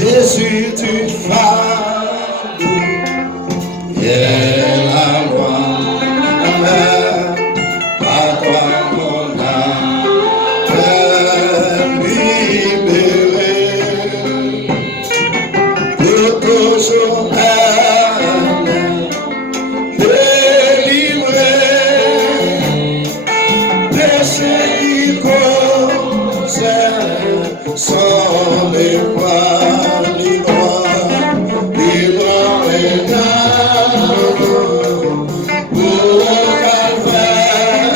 Jésus, tu fais et la loi, à toi mon âme est libérée, pour toujours elle est délivrée de ce qui cause son époix libre, libre et d'amour pour Calvaire,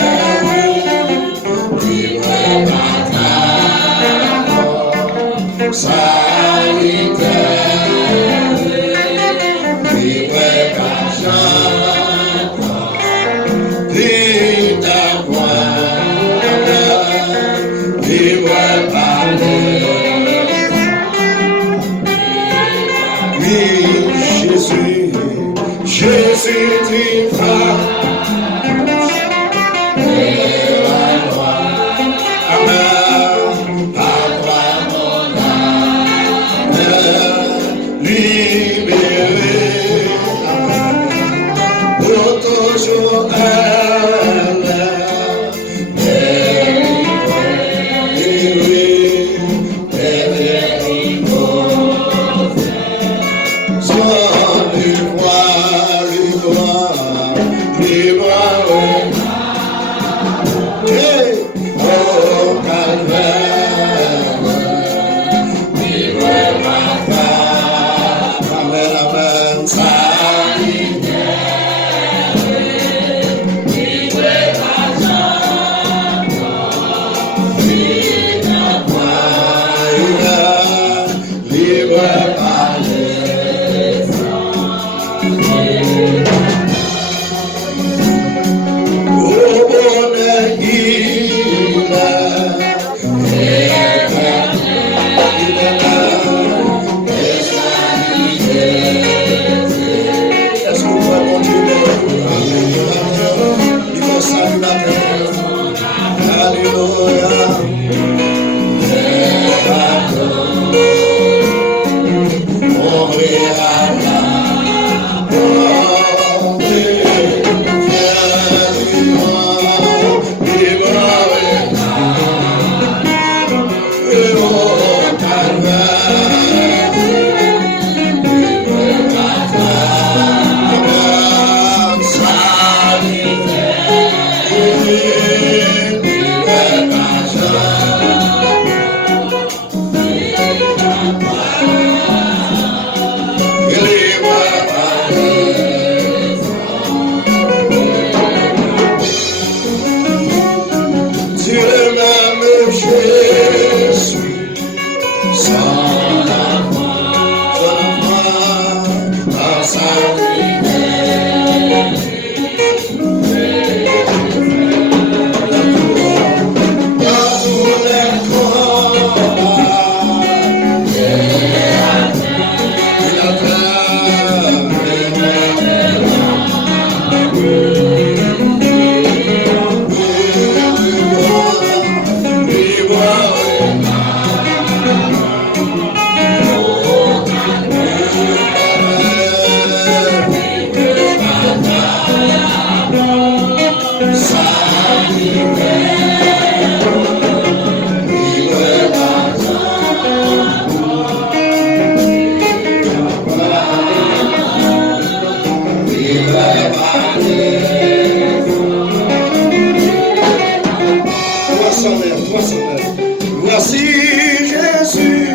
libre et bataille, salutaire, libre et bataille, vite à point, libre et bataille. Oui, Jésus, Jésus, tu feras et la loi. Amen. À toi mon âme libérée. Amen. Pour toujours elle est délivrée, délivrée. Son libre, libre, hey, au Calvaire, libre, amen, amen, salutaire, libre, libre, au bonheur, est-ce que vous pouvez continuer? Il va saluer la terre. Alléluia. Voici Jésus.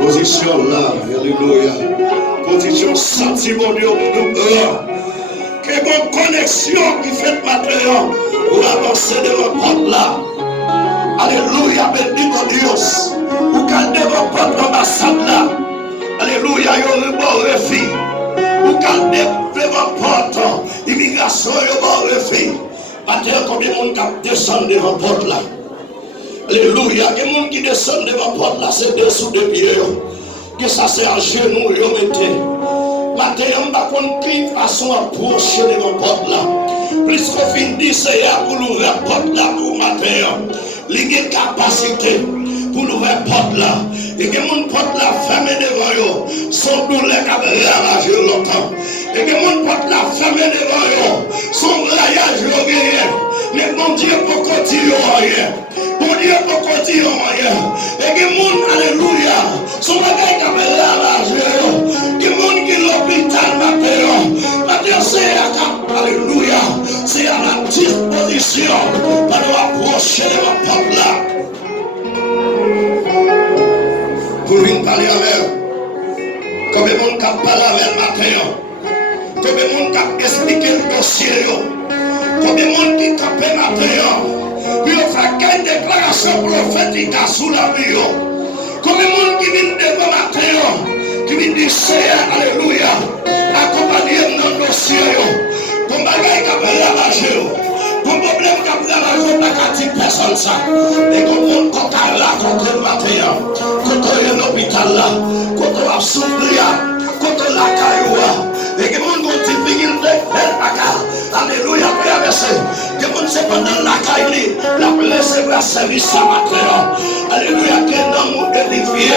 Position là, alléluia. Position sentiment de que bonne connexion qui fait matin pour avancer devant porte là. Alléluia, bendito Dios. Ou quand devant porte l'ambassade là. Alléluia, yo rebord refi. Ou quand devant porte immigration yo rebord refi. Matin combien de monde qui descend devant porte là. Alléluia, il y a des gens qui descendent devant la porte là, c'est dessous de pied. Que ça c'est à genoux, ils mettent. Matin, on va quelle façon approcher devant la porte là. Plus qu'on finit, c'est pour l'ouvrir la porte là pour matin. Il y a une capacité pour l'ouvrir la porte là. Et que mon porte là fermée devant eux, son douleur qui a ravagé longtemps. Et que mon porte là fermée devant eux, son voyage gagné. Mais mon Dieu pour continuer rien. Mon Dieu pour continuer rien. Et que mon alléluia, son bagage qui a ravagé. Que mon qui l'hôpital matin. Matin c'est à alléluia, c'est à la disposition pour nous approcher de la porte là. Pour venir parler avec combien de monde qui parle avec matin, combien de monde qui explique le dossier, combien de monde qui capte matin, puis on fait une déclaration prophétique sous la vie, combien de monde qui vient devant matin, qui vient dire Seigneur, alléluia, accompagner dans le dossier, comme bagaille qui a ravagé, comme problème qui a ravagé, pas 10 personnes ça, et comme on compte là contre le matin. Quand on est à l'hôpital là, quand on a souffert, quand on a caillou, et que mon continue de faire la alléluia, que mon c'est pendant la caille, la blesse va servir sa matin. Alléluia, que dans mon édifié,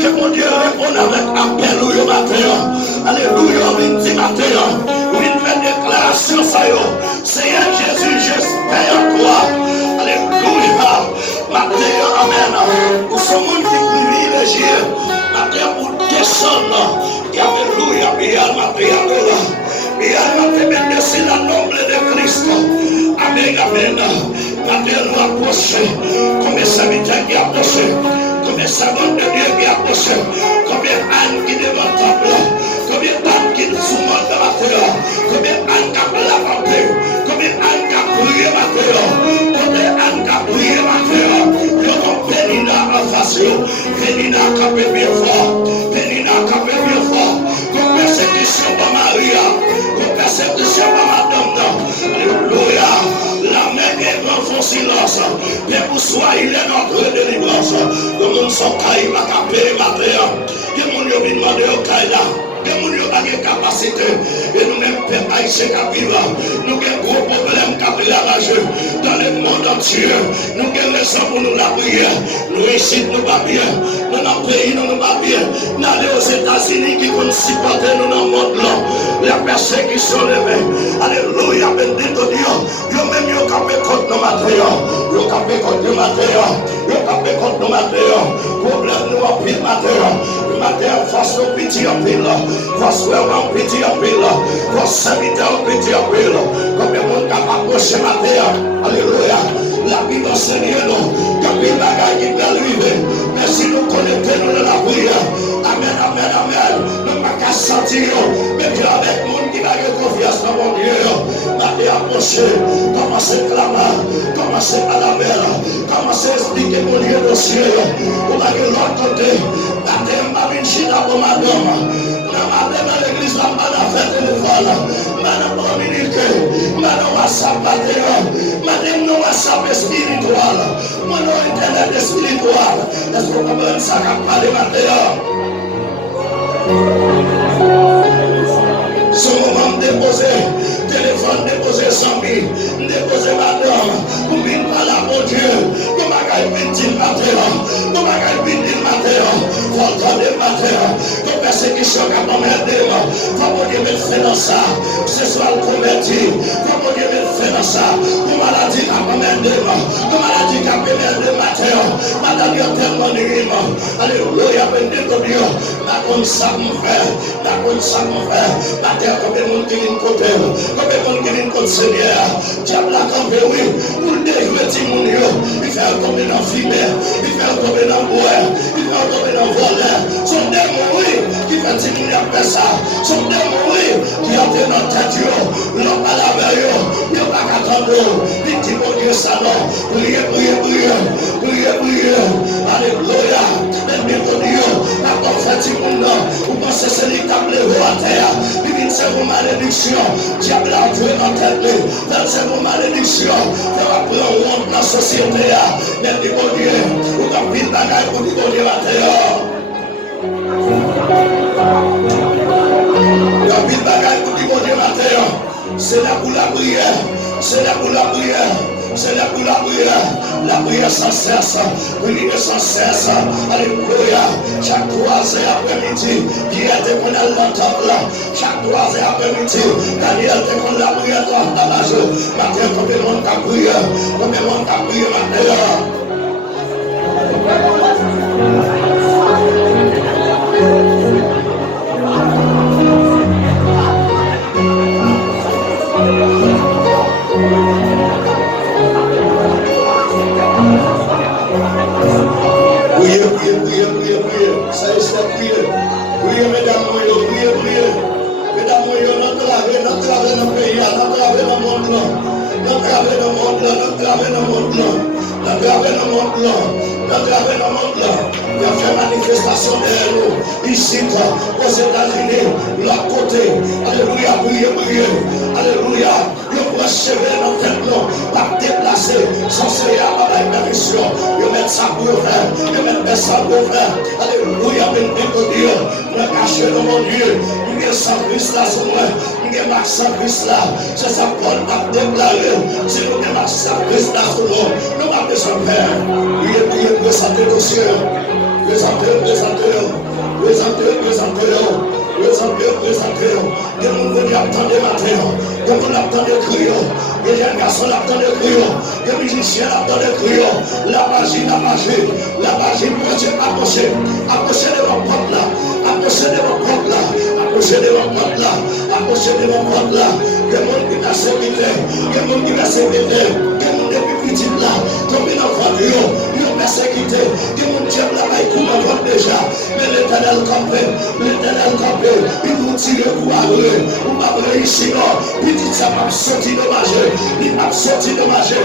que mon Dieu réponde avec appel au matin. Alléluia, on dit matin, on fait déclaration, ça y est, Seigneur Jésus, j'espère en toi. Alléluia, matin, amen. Pour ce monde qui privilégié, matin pour descendre, alléluia, bien matin, c'est la nombre de Christ. Amen, amen. Matin, nous approcher, comme les serviteurs qui approchent, comme les servants de Dieu qui approchent, combien d'ânes qui devant le temple, combien d'ânes qui nous soumettent dans la terre, combien d'ânes qui appellent la vente, combien d'ânes qui prié ma terre, combien d'ânes qui prié ma terre, le Pénina en face, Pénina capé bien fort, Pénina capé bien fort, comme persécution pour Maria, comme persécution pour Madame, alléluia, la main est dans son silence, mais pour soi il est notre délivrance, le monde s'en caille, ma capé, ma terre, que mon Dieu vient demander au caille là. Que nous avons des capacités et nous-mêmes, Père Haïtien qui vivent, nous avons un gros problème qui est ravagé dans le monde entier. Nous avons raison pour nous la prière. Nous ici, nous pas bien. Dans notre pays, nous pas bien. Nous allons aux États-Unis qui vont supporter nous dans le monde là. La persécution levée. Alléluia, bendito Dieu. Yo même yo capé contre nos matériaux. Yo capé contre nos matériaux. Yo capé contre nos matériaux. Problème nous en pile matériaux. Le matériau face au pitié en pile. Force en pitié en pile, force serviteur en pitié en pile, comme le monde qui a approché ma terre, alléluia, la vie d'enseigner nous, comme une bagaille qui peut arriver, mais si nous connectons dans la prière, amen, amen, amen, nous ne pouvons pas sentir, mais Dieu avec le monde qui va avoir confiance dans mon Dieu, la vie approcher, commencez à clamer, commencez à la mer, commencez à expliquer mon Dieu au ciel, on va de l'autre côté, la terre m'a mis china pour madame. Dans l'église, on va faire téléphone, on va communiquer, on va WhatsApp, on va WhatsApp spirituel, on va internet spirituel. Est-ce qu'on va faire ça quand on parle maintenant? Son moment déposé, téléphone déposé 100 000, déposé madame, Dieu me fait dans ça, ce soit le converti. Comment Dieu me fait dans ça, pour maladie qui a commandé, pour maladie qui a commandé matin, madame, il y a tellement de rime. Alléluia, béni Dieu. Par contre, ça mon frère, par contre, ça mon frère, la terre, combien de monde qui vient de côté, combien de monde qui vient de côté Seigneur, diable a campé, oui, pour le déjouer, il fait tomber dans le fumée, il fait tomber dans le bois, il fait tomber dans le volet. Son démon, oui, qui fait diminuer après ça. Son démon, oui, qui a été dans ta Dieu. L'homme pas la veille, il n'y a pas qu'à attendre. Il dit, mon Dieu, ça non. Priez, priez, priez. Priez, priez. Alléluia. Même mon Dieu, la porte du monde, vous pensez que c'est les câbles à terre. Il dit, c'est vos malédictions. Diable a tué dans ta tête. C'est vos malédictions. Ça va prendre honte dans la société. Mais dit, mon Dieu, vous avez pris le bagage pour dire, mon Dieu, à terre. Il y a mille bagages pour dire mon Dieu la terre. C'est là pour la prière. C'est là pour la prière. C'est là pour la prière. La prière sans cesse. Prière sans cesse. Alléluia. Chaque 3 heures après-midi, qui était qu'on a le temple. Chaque 3 heures après-midi, Daniel était qu'on la prière dans la majeure. Matin, combien de monde a prié? Combien de monde a prié maintenant? Priez, mesdames, priez. Mesdames, notre travail dans le pays, notre travail dans le monde, notre travail dans le monde, notre travail dans le monde, notre travail dans le monde, notre travail dans le monde. Il a fait manifestation de nous, ici, aux États-Unis, de l'autre côté. Alléluia, priez. Alléluia. Vous recevez dans tête, pas déplacer, sans sérieux, pas la permission. Vous mettez ça pour faire, vous mettez ça pour faire. Alléluia, béni Dieu. Me cacher dans mon Dieu. Nous avons sans Christ là sur moi. Nous avons sans Christ là. C'est ça Paul a déclaré. Si nous avons sans Christ là sur nous, nous avons besoin de faire. Priez, présentez nos cieux. Présentez. Des gens qui attendent matin. Des gens qui attendent crier. Des jeunes garçons qui attendent crier. Des musiciens qui attendent crier. La magie, pour Dieu, approchez de mon porte là. Approchez de mon porte là. Des gens qui va servir. Des gens depuis petit là. Tombé dans votre vie. Ils ont persécuté. Des gens qui ont la maille pour m'avoir déjà. Mais l'Éternel campé. Il nous tire pour aller. On va réussir. Petit ça m'a sorti de ma jeu. Il m'a sorti de ma jeu.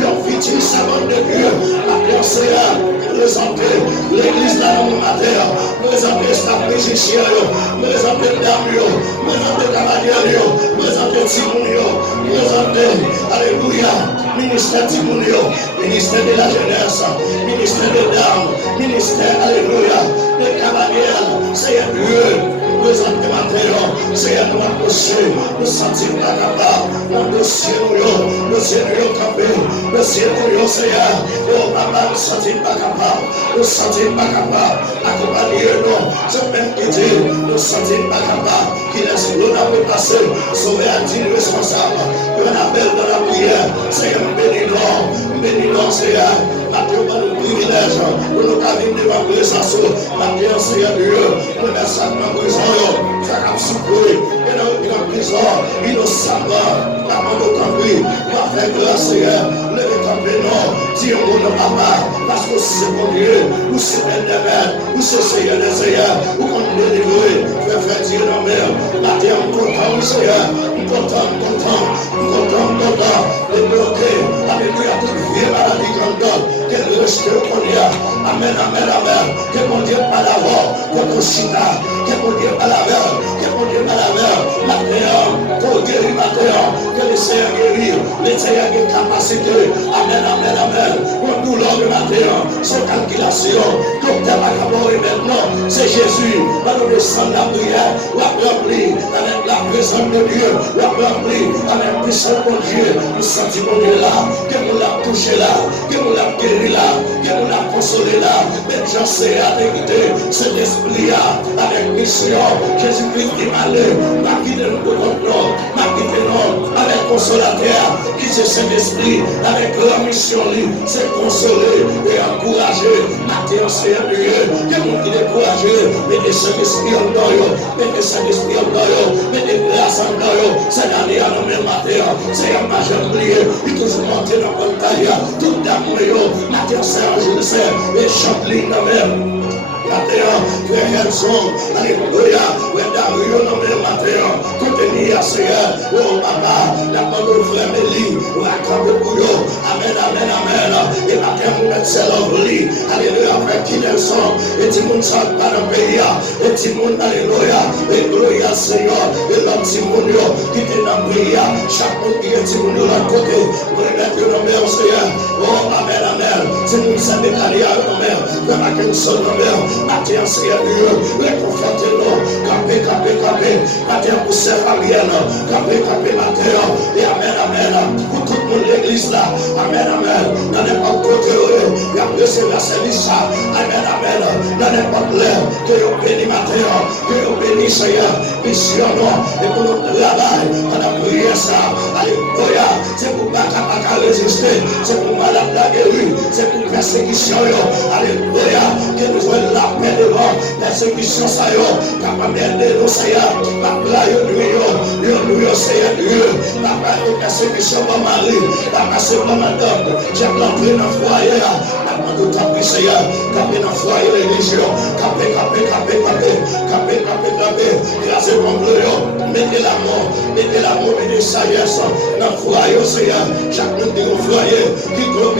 L'enfant ça de Dieu. La personne présenter l'église là dans mon matin. Présenter staff musicien. Présenter dame. Présenter cavalier. Présenter Timoun. Présenter, alléluia, ministère Timoun. Ministère de la jeunesse. Ministère des dames. Ministère, alléluia, des cavaliers. C'est un Dieu. Présente matin, c'est un nous approcher, nous sentir pas capable, nous dossier nous camper, dossier nous Seigneur, oh maman, nous sentir pas capable, accompagner nous, je même quitter, nous sentir pas capable, qui laisse l'eau n'a pas passé, sauver un digne responsable, un appel dans la prière, Seigneur, bénis-nous, Seigneur, Mathieu, nous privilège, nous nous avons devant la présence, Mathieu, Seigneur Dieu, nous merci à ma présence. Ça a souffert, et dans le prison, innocemment, la main de campé, va faire grâce, Seigneur, le campé, non, dis au monde, papa, parce que c'est mon Dieu, ou c'est l'éternel, ou c'est Seigneur des Seigneurs, ou qu'on est délivré, faire Dieu dans la mer, la terre, content, Seieur, content, débloqué, alléluia, toute vieille maladie grandeur, qu'elle reste qu'on y a, amen, que mon Dieu pas l'avoir, contre Sina, que mon Dieu pas l'avoir, la terre, pour guérir ma terre, que le Seigneur guérit. guérir. Le Seigneur a une capacité. Amen, amen, amen. Pour nous, l'homme de matin, sans calculation, docteur Macabor et maintenant, c'est Jésus. Va nous descendre la prière, la remplir avec la présence de Dieu, la remplir avec la puissance de Dieu. Nous sentons Dieu là, que nous l'avons touché là, que nous l'avons guéri là, que nous l'avons consolé là. Mais j'en sais à vérité, cet esprit là, avec mission, Jésus-Christ qui m'a allé, m'a quitté nous de notre nom, m'a quitté nous avec consolateur, qui c'est cet esprit, avec la mission, c'est consoler et encourager. Matthieu, c'est un Dieu, que nous qui décourager, mettez cet esprit en nous, mettez cet esprit en nous, mettez grâce en nous, c'est d'aller à nous même matin, c'est un majeur prier, il toujours monter dans le taille, tout d'amour, Matthieu, c'est un jour, c'est et chante-lui dans même. Frère Elson, alléluia, frère Dario, non mais matin, contenir à Seigneur, oh papa, la parole frère Mélie, raconte pour eux, amen, amen, amen, et matin, vous êtes seul en lit, alléluia, frère Elson, et tout le monde s'en va dans le pays, et tout le monde, alléluia, et gloria Seigneur, et l'homme Simonio, qui est dans le pays, chaque monde qui est Simonio de l'autre côté, vous remettez le nom de Seigneur, oh amen, amen, c'est nous qui sommes déclarés à nos mères, frère Mackinson, nos mères, Matin, Seigneur Dieu, réconfortez-nous, capé, matin, pour cette barrière, capé, matin, et amen, amen, pour tout le monde l'église là, amen, amen, dans n'importe côté, il y a reçu la service, amen, amen, dans n'importe l'heure, que vous bénissez matin, que vous bénissez, Seigneur, mission, et pour notre travail, on a prié ça, alléluia, c'est pour pas résister, c'est pour malade la guérir, c'est pour persécution, alléluia, que nous soyons là. Mais devant persécution, ça y est, capable d'aider nous, Seigneur, papa, nous, Seigneur Dieu, papa, persécution, pour mari, papa, c'est pour madame, j'ai planté dans le foyer, papa, nous t'appris, Seigneur, capé dans le foyer religieux, capé, grâce à mon Dieu, mettez l'amour, mettez sagesse dans le foyer, Seigneur, chacun de nos foyers, qui clopent,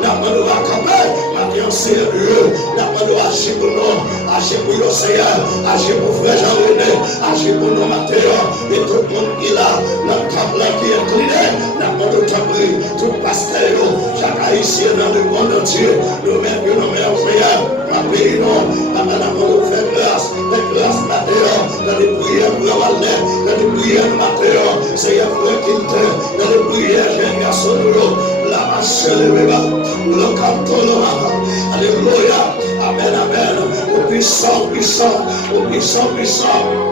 la main de la capelle, maintenant, Seigneur Dieu, la main de la agir pour nous, agir pour le Seigneur, agir pour frère Jean-René, agir pour nos matériaux, et tout le monde qui est là, notre table qui est incliné, la main de Tabri, tout pasteur, chaque haïtien dans le monde entier, nous-mêmes, Seigneur, ma pays, non, la main de faire grâce matériaux, dans les prières pour Walner, dans les prières matériaux, Seigneur, pour Quintin, dans les prières, j'ai garçon, la marche, le canton, alléluia. Amen, amen. Au puissant,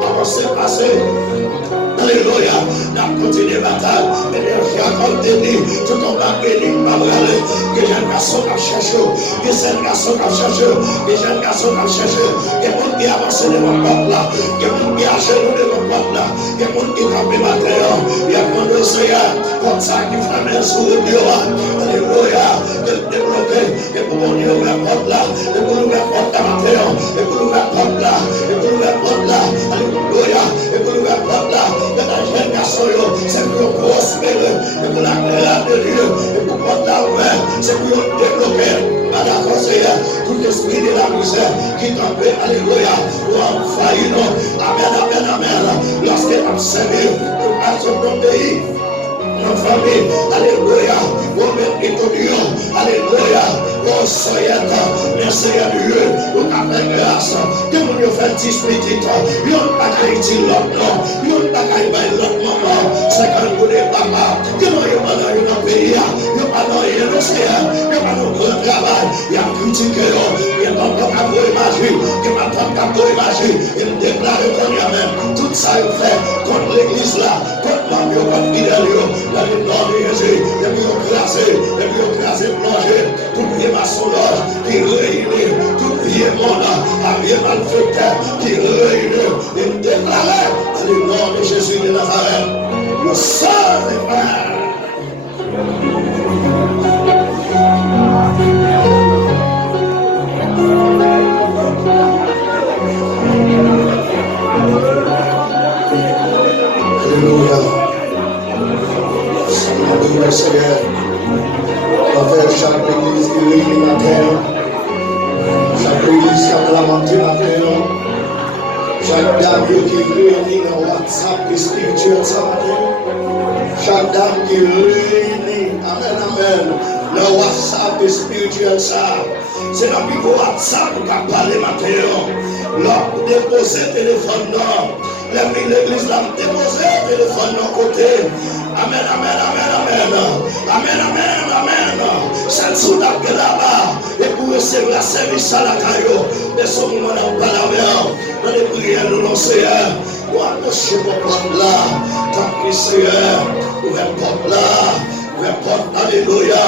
avancez, passez. Alléluia. N'a continué bataille. Mais j'ai encore béni. Tout en bas béni. Que j'ai un garçon qui a cherché. Que c'est un garçon qui a cherché. Que j'ai un garçon qui a cherché. Que mon qui avance de mon porte là. Que mon qui a genoux de mon porte là. Que mon qui a campé ma terre. Il y a mon Seigneur. Comme ça qui fait mes sous Dieu. Alléluia. Que débloquer. Que pour mon Dieu me porte là. Et pour nous me porte à ma terre. Et pour nous me porte là. Et pour nous me porte là. Alléluia. Et pour nous me porte là. Que la jeune garçon, c'est pour prospérer. Et pour la grâce de Dieu. Et pour porter la main. C'est pour débloquer. Madame Conseillère, tout esprit de la misère qui t'empêche, alléluia, pour envahir nous. Amen, amen, amen. Lorsqu'elle a servi pour passer ton pays, nos familles, alléluia, pour mettre Dieu, alléluia, pour Seigneur, merci à Dieu, pour ta grâce, que mon Dieu fait dispiter, il n'y a pas qu'à utiliser l'autre nom, il n'y a pas qu'à y l'autre moment, c'est quand vous dites papa, que nous n'y a pas dans le pays, il n'y a pas dans le Seigneur, il n'y a pas dans le travail, il y a critiqué, il y a pas de magie, il y a pas de magie, il me déclare qu'on y a même, tout ça il fait contre l'église là, contre moi, contre l'idéal, dans le nom de Jésus, il y a écrasé, plongé, tout pied maçonnage qui réunit, tout pied monde, à pied malfaiteur qui réunit, et me déclarer dans le nom de Jésus de Nazareth, le sang des frères. Alléluia. Alléluia, Seigneur. Envers chaque église qui réunit matin, chaque église qui a lamenté matin, chaque dame qui réunit dans WhatsApp spirituel ce matin, chaque dame qui réunit, amen, amen, le WhatsApp est spirituel ça. C'est dans le WhatsApp pour parler maintenant. Là, pour déposer le téléphone, non. L'église là, déposer le téléphone de côté. Amen, amen, amen, amen. Amen, amen, amen. C'est tout là-bas. Et pour recevoir la service à la caillou. Mais ce moment là, on parle avec. Dans les prières, nous lançons. Nous approchons vos portes là. Tant que Seigneur, ouvrez porte là. Ouvrez porte, alléluia.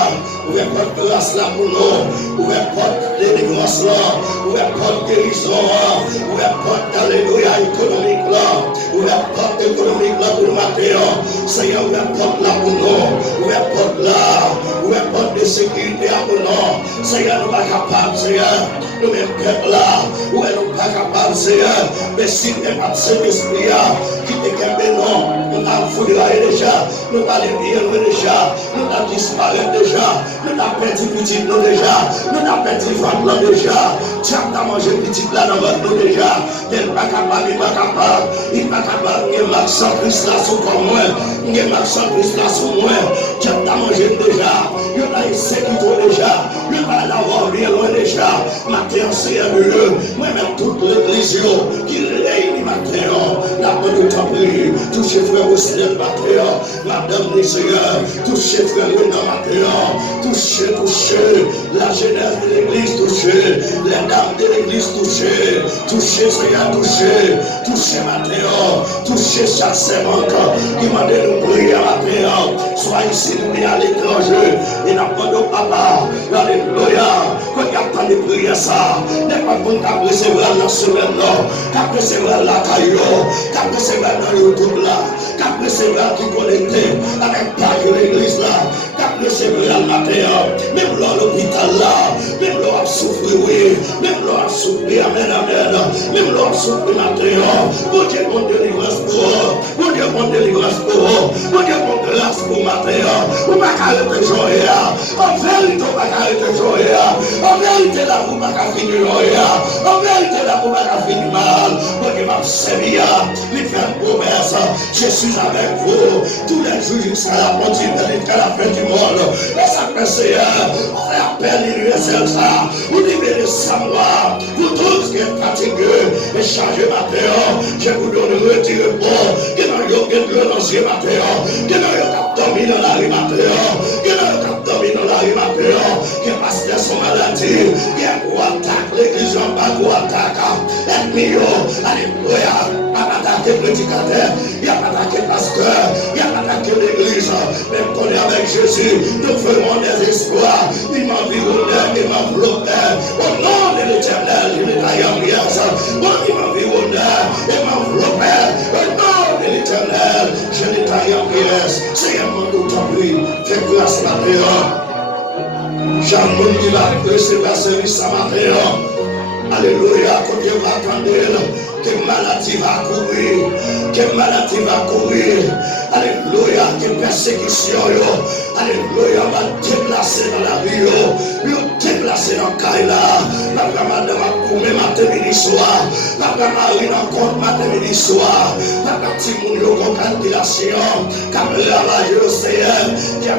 Ouvrez porte grâce là pour nous. Ouvrez porte délivrance là. Ouvrez porte guérison là. Ouvrez porte, alléluia, économique là. Ouvrez porte économique là pour le matin. Seigneur, ouvrez porte là pour nous. Ouvrez porte là. Ouvrez porte de sécurité pour nous. Seigneur, nous ne sommes pas capables, Seigneur. Nous même peuple là. Où est nous pas capables, Seigneur. Mais si nous n'avons pas de Saint-Esprit qui te kembe non. Nous avons fouillé déjà. Nous allons bien déjà. Nous avons disparu déjà. Nous avons perdu petit nous déjà. Nous avons perdu ventre là déjà. Tu as mangé petit là dans votre nous déjà. Il n'est pas capable, il n'est pas capable. Il n'est pas capable. Il n'y a pas sans Christ là sous comme moi. Il n'y a pas sans Christ là sous moi. Tu as mangé déjà. Il y a une sécurité déjà. Il y a l'avoir bien loin déjà. Matin, Seigneur Dieu. Moi-même, toute l'église qui réunit matin. La bonne temps prier. Touchez frère au Seigneur matin. Madame les Seigneurs. Touchez frère au matin. Touchez la jeunesse de l'église, touchez les dames de l'église, touchez Seigneur, touchez Mathéo, touchez chaque servante qui m'a donné nous prier matin, soit ici ou à l'étranger, et n'a pas de papa, alléluia, quand il y a pas de prière ça, n'est pas bon qu'à recevoir la semaine là, qu'à recevoir la caillou, qu'à recevoir dans YouTube là, qu'à recevoir qui connecté avec page de l'église là, qu'à recevoir le matin, même l'hôpital là, même l'on souffre, oui, même l'on souffre, amen, amen, même l'on souffre matin, bon Dieu, mon délivrance pour, bon Dieu, mon délivrance pour, bon Dieu, mon grâce pour matin, on va arrêter jouer, en vérité, on va arrêter jouer, en vérité, là, vous va finir, en vérité, là, vous va finir mal, bon Dieu, m'a servi, il fait une promesse, je suis avec vous, tous les jours jusqu'à la jusqu'à la fin du monde, et ça fait Seigneur, on fait appel universel ça, vous libérez ça moi, vous tous qui êtes fatigués, et chargez ma terre, je vous donne le repos, que dans le gueule dans ce matin, que dans le cap dormi dans la rue matin, que dans le cap dormi dans la rue matin, que parce que son maladie, il y a gros attaque, l'église en bas gros attaque, ennemi, alléluia, à attaquer prédicateur, il y a attaqué pasteur, il y a attaqué l'église, même qu'on est avec Jésus, nous ferons des espoirs, il m'environnait, il m'enveloppait, au nom de l'Éternel, il est ailleurs, il m'environnait, il m'enveloppait, au nom de l'Éternel, je l'ai taillé en pièces, Seigneur mon Dieu, t'en prie, fais grâce matin, Jean-Paul qui va recevoir service à matin, alléluia, quand Dieu va attendre, que maladie va courir, que maladie va courir, alléluia, que persécution, alléluia, va déplacer dans la vie, déplacer dans le caille là, la grande madame a couru matin midi soir, la grande marine en compte matin midi soir, la petite moun yo con calculation, caméra va je le Seigneur,